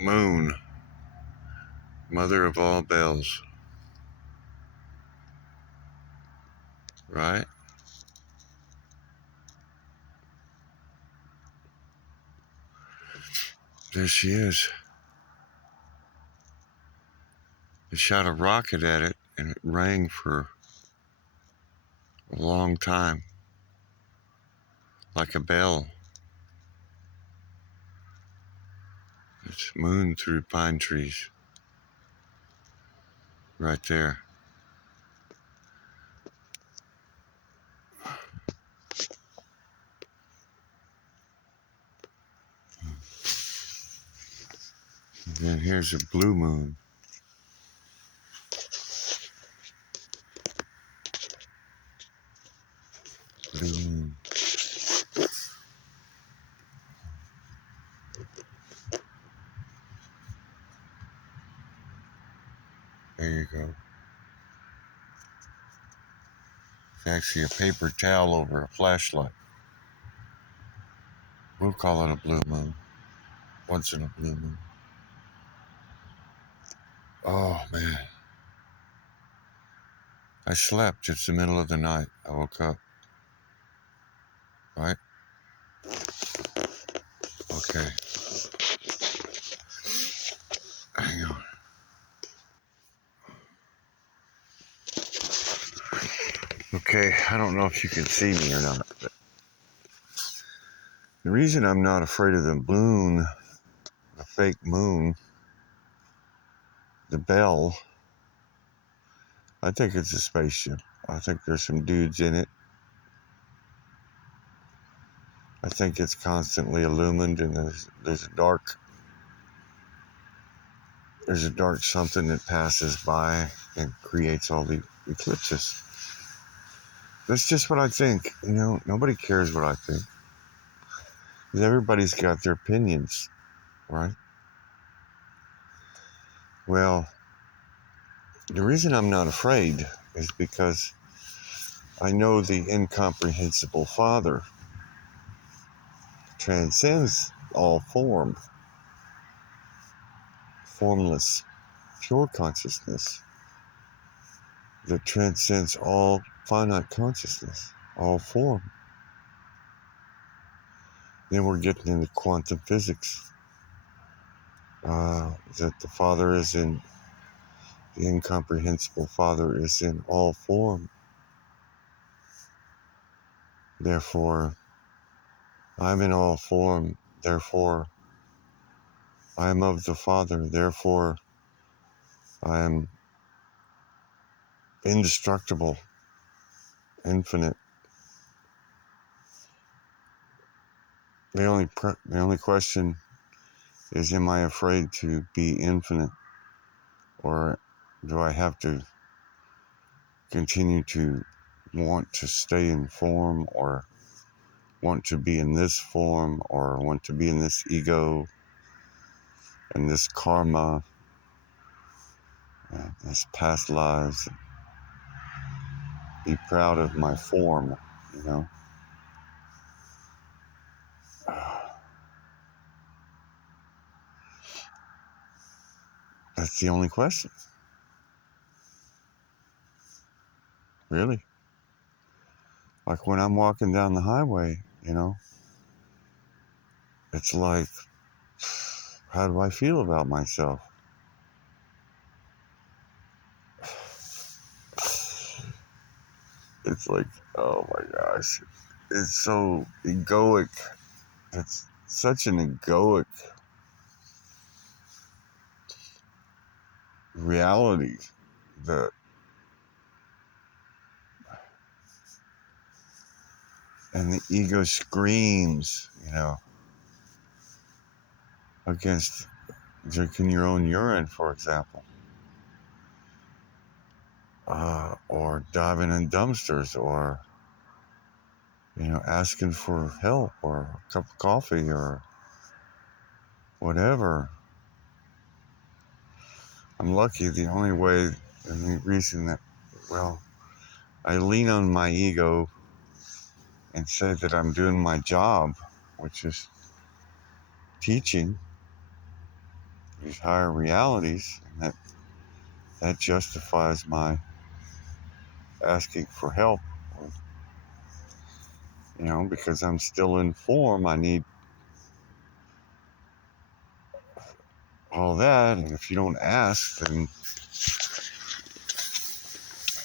Moon, mother of all bells, right? There she is. They shot a rocket at it and it rang for a long time, like a bell. It's moon through pine trees, right there. And then here's a blue moon. Blue moon. There you go. It's actually a paper towel over a flashlight. We'll call it a blue moon. Once in a blue moon. Oh, man. I slept. It's the middle of the night. I woke up. Right? Okay. Hang on. Okay, I don't know if you can see me or not, but the reason I'm not afraid of the moon, the fake moon, the bell, I think it's a spaceship. I think there's some dudes in it. I think it's constantly illumined, and there's a dark something that passes by and creates all the eclipses. That's just what I think. You know, nobody cares what I think. Because everybody's got their opinions, right? Well, the reason I'm not afraid is because I know the incomprehensible Father transcends all form, formless, pure consciousness that transcends all finite consciousness, all form. Then we're getting into quantum physics. That the Father is in, the incomprehensible Father is in all form. Therefore, I'm in all form. Therefore, I am of the Father. Therefore, I am indestructible, infinite. The only question is, am I afraid to be infinite? Or do I have to continue to want to stay in form, or want to be in this form, or want to be in this ego and this karma and this past lives, be proud of my form, you know? That's the only question. Really. Like when I'm walking down the highway, you know, it's like, how do I feel about myself? It's like, oh my gosh, it's so egoic. It's such an egoic reality that, and the ego screams, you know, against drinking your own urine, for example, or diving in dumpsters, or, you know, asking for help, or a cup of coffee, or whatever. I'm lucky. The only way, and the reason that, well, I lean on my ego and say that I'm doing my job, which is teaching, these higher realities, and that justifies my asking for help. Because I'm still in form, I need all that, and if you don't ask, then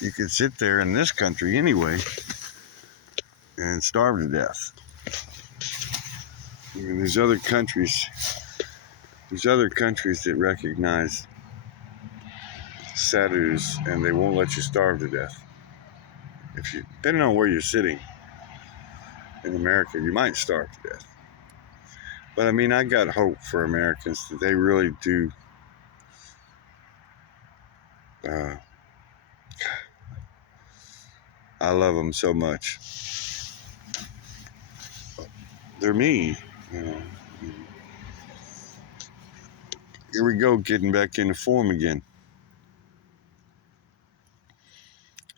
you could sit there in this country anyway and starve to death. There's other countries that recognize Sadus, and they won't let you starve to death. Depending on where you're sitting in America, you might starve to death. But I got hope for Americans that they really do. I love them so much. They're me. Here we go, getting back into form again.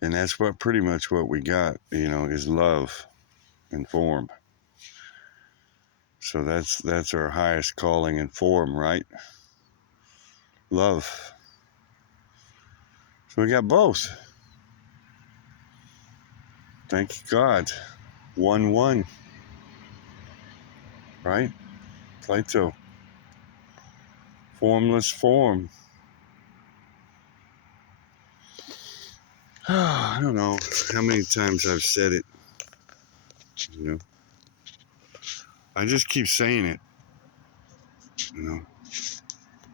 And that's pretty much what we got, is love and form. So that's our highest calling in form, right? Love. So we got both. Thank you, God. 1-1. Right? Plato. Formless form. I don't know how many times I've said it. I just keep saying it.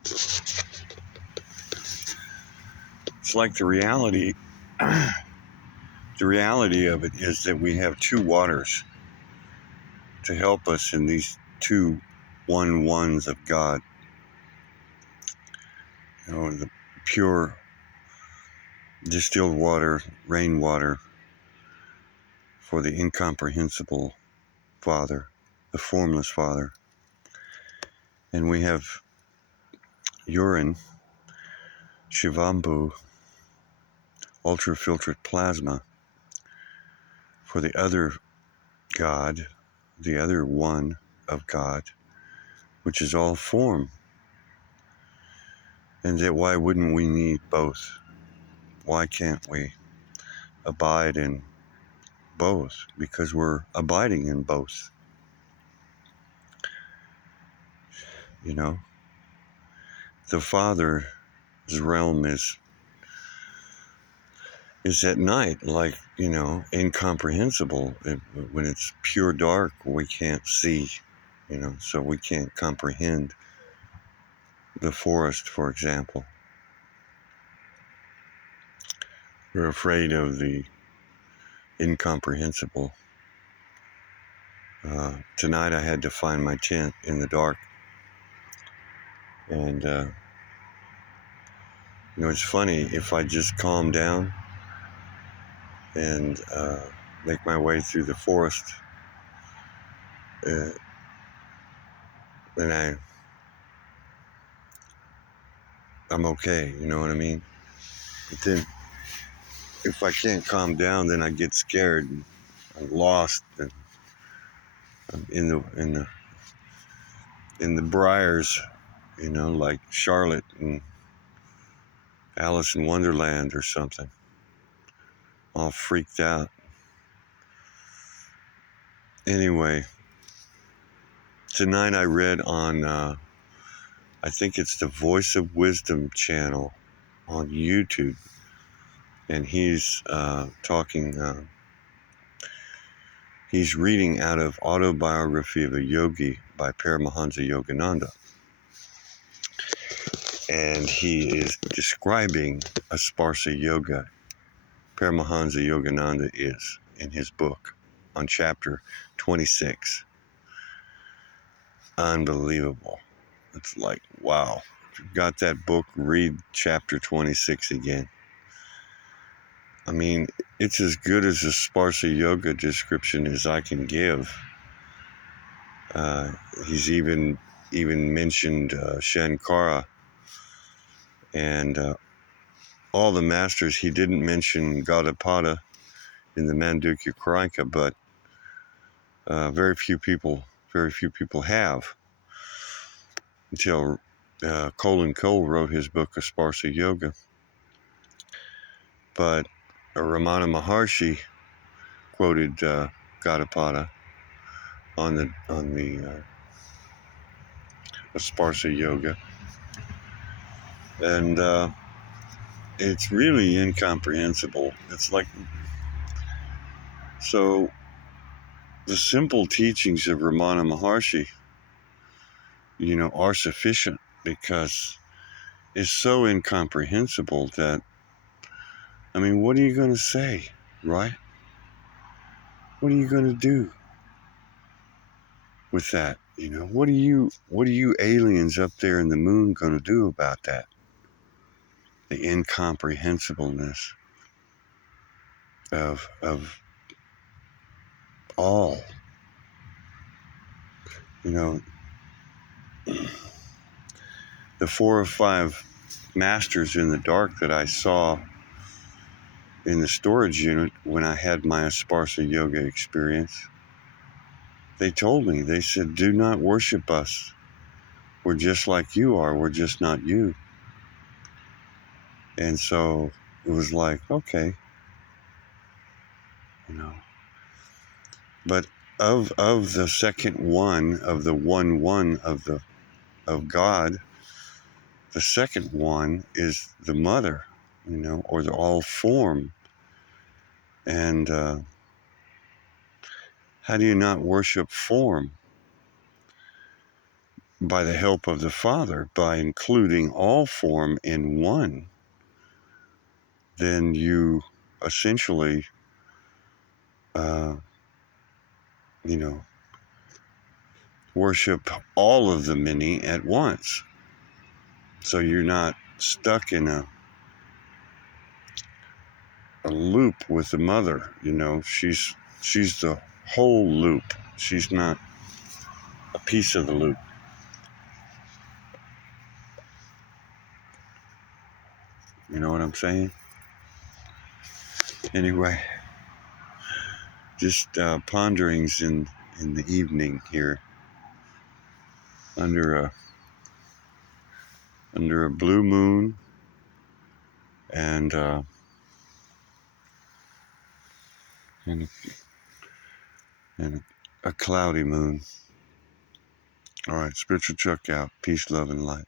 It's like the reality of it is that we have two waters to help us in these two 1-1s of God. The pure distilled water, rainwater for the incomprehensible Father, the formless Father. And we have urine, Shivambu, ultrafiltered plasma for the other God, the other one of God, which is all form. And that why wouldn't we need both? Why can't we abide in both? Because we're abiding in both. The Father's realm is at night, like, incomprehensible. When it's pure dark, we can't see, so we can't comprehend the forest, for example. We're afraid of the incomprehensible. Tonight I had to find my tent in the dark. And, it's funny, if I just calm down and make my way through the forest, then I'm okay, you know what I mean? But then, if I can't calm down, then I get scared and I'm lost, and I'm in the briars, like Charlotte and Alice in Wonderland or something, all freaked out. Anyway, tonight I read on, I think it's the Voice of Wisdom channel on YouTube, and he's talking, he's reading out of Autobiography of a Yogi by Paramahansa Yogananda. And he is describing Asparsa yoga. Paramahansa Yogananda is in his book on chapter 26. Unbelievable. It's like, wow. If you've got that book, read chapter 26 again. It's as good as a Asparsa yoga description as I can give. He's even mentioned Shankara and all the masters. He didn't mention Guadapada in the Manduka Karika, but very few people have until Colin Cole wrote his book Asparsa Yoga, but Ramana Maharshi quoted Guadapada on the Asparsa Yoga, and it's really incomprehensible. It's like, so the simple teachings of Ramana Maharshi, are sufficient because it's so incomprehensible that, I mean, what are you going to say, right? What are you going to do with that? What are you aliens up there in the moon going to do about that? The incomprehensibleness of all, the 4 or 5 masters in the dark that I saw in the storage unit when I had my Asparsa yoga experience, they told me, they said, do not worship us. We're just like you are. We're just not you. And so it was like, okay, but of the second one, of the one of God, the second one is the mother, or the all form. And how do you not worship form? By the help of the Father, by including all form in one. Then you essentially, uh, worship all of the many at once. So you're not stuck in a loop with the mother. She's the whole loop. She's not a piece of the loop. You know what I'm saying? Anyway, just ponderings in the evening here under a blue moon and and a cloudy moon. All right, spiritual truck out. Peace, love, and light.